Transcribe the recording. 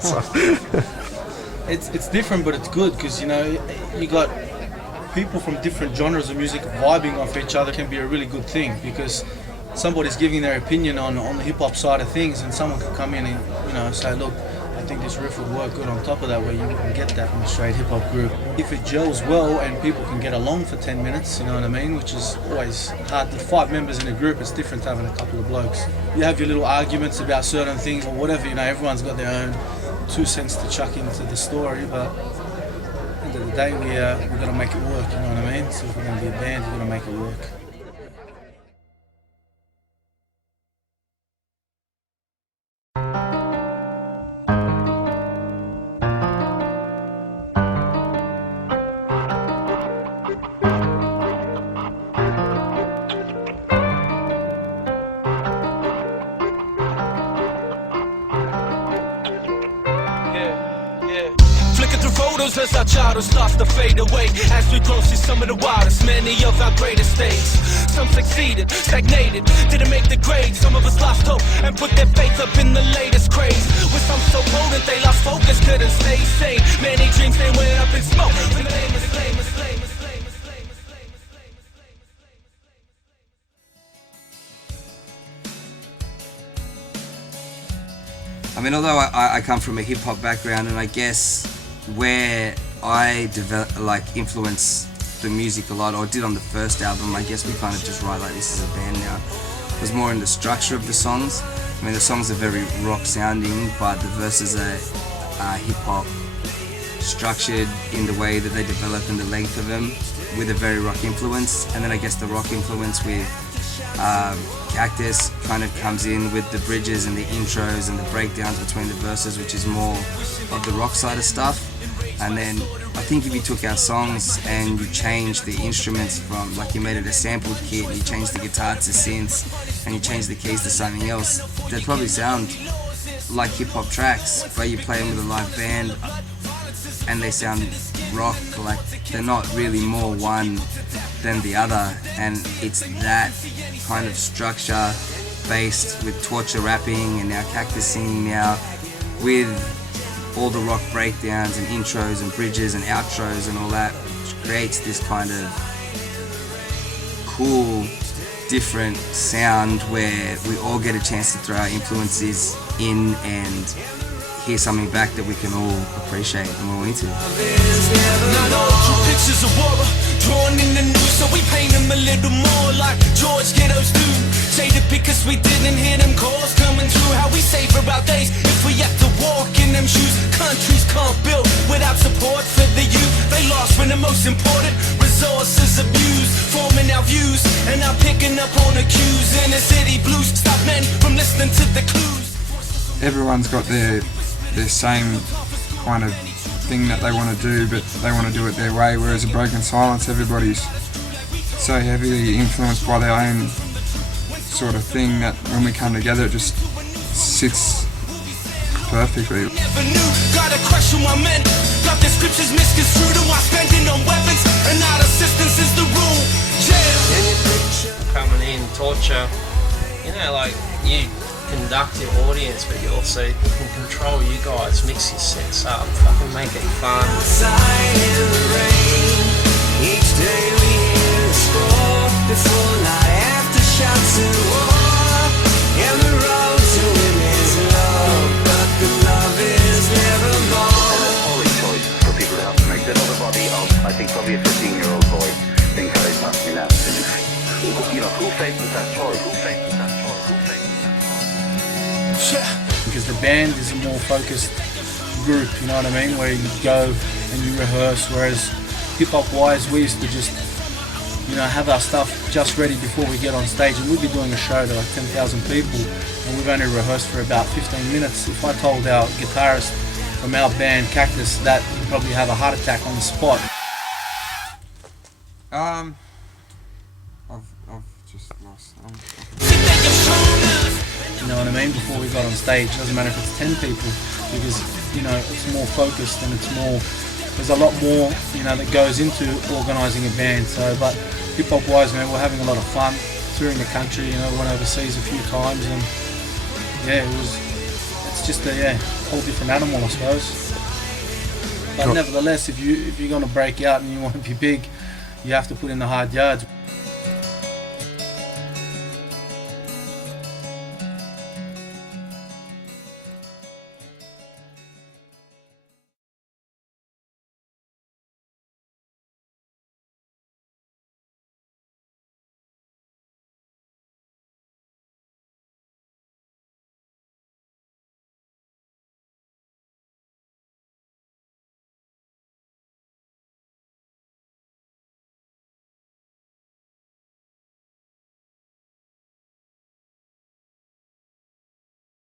So. It's different, but it's good because you got people from different genres of music vibing off each other can be a really good thing because somebody's giving their opinion on the hip hop side of things, and someone can come in and say, look, I think this riff would work good on top of that, where you can get that from a straight hip hop group. If it gels well and people can get along for 10 minutes, you know what I mean, which is always hard. With 5 members in a group, it's different to having a couple of blokes. You have your little arguments about certain things or whatever, everyone's got their own 2 cents to chuck into the story, but at the end of the day, we've got to make it work, you know what I mean? So if we're going to be a band, we've got to make it work. Photos as our childhood starts to fade away as we grow see some of the wildest, many of our greatest days. Some succeeded, stagnated, didn't make the grade. Some of us lost hope and put their faith up in the latest craze. With some so potent they lost focus, couldn't stay sane. Many dreams they went up in smoke. I mean, although I come from a hip hop background, and I guess where I influence the music a lot, or did on the first album, I guess we kind of just write like this as a band now, was more in the structure of the songs. I mean, the songs are very rock sounding, but the verses are hip hop structured in the way that they develop and the length of them, with a very rock influence. And then I guess the rock influence with Cactus kind of comes in with the bridges and the intros and the breakdowns between the verses, which is more of the rock side of stuff. And then I think if you took our songs and you changed the instruments from, like you made it a sampled kit, and you changed the guitar to synths, and you changed the keys to something else, they'd probably sound like hip hop tracks, but you play them with a live band and they sound rock, like they're not really more one than the other. And it's that kind of structure based with Torture rapping and now Cactus singing now, with all the rock breakdowns and intros and bridges and outros and all that, which creates this kind of cool, different sound where we all get a chance to throw our influences in and hear something back that we can all appreciate and we're all into. Not all true pictures of horror drawn in the news, so we paint them a little more like George Ghettos do. Shaded because we didn't hear them calls coming through. How we savor our days if we have to walk in them shoes. Countries can't build without support for the youth. They lost when the most important resources abused. Forming our views and now picking up on the cues in the city blues. Stop men from listening to the clues. Everyone's got their same kind of thing that they want to do, but they want to do it their way, whereas a Broken Silence, everybody's so heavily influenced by their own sort of thing that when we come together it just sits perfectly. Never knew, gotta question my men. Got the scriptures misconstrued and while spending on weapons and not assistance is the rule. Jail. Coming in, Torture, like you conduct your audience, but you also can control you guys, mix your sets up, fucking make it fun. Outside in the rain, each day we hear the score before night after shots and war. And the road to him is love, but the love is never more. Always choice for people to have to make. There's another body of, I think, probably a 15-year-old boy being carried past me now. Who faces that choice? Who faces that choice? Who faces that choice? Because the band is a more focused group, you know what I mean, where you go and you rehearse, whereas hip-hop wise we used to just have our stuff just ready before we get on stage, and we'd be doing a show to like 10,000 people and we've only rehearsed for about 15 minutes. If I told our guitarist from our band Cactus that, he'd probably have a heart attack on the spot. I've just lost. You know what I mean? Before we got on stage, doesn't matter if it's 10 people, because it's more focused and there's a lot more that goes into organising a band. So, but hip hop wise, man, we're having a lot of fun touring the country. Went overseas a few times, and yeah, it's just a whole different animal, I suppose. But nevertheless, if you're gonna break out and you want to be big, you have to put in the hard yards.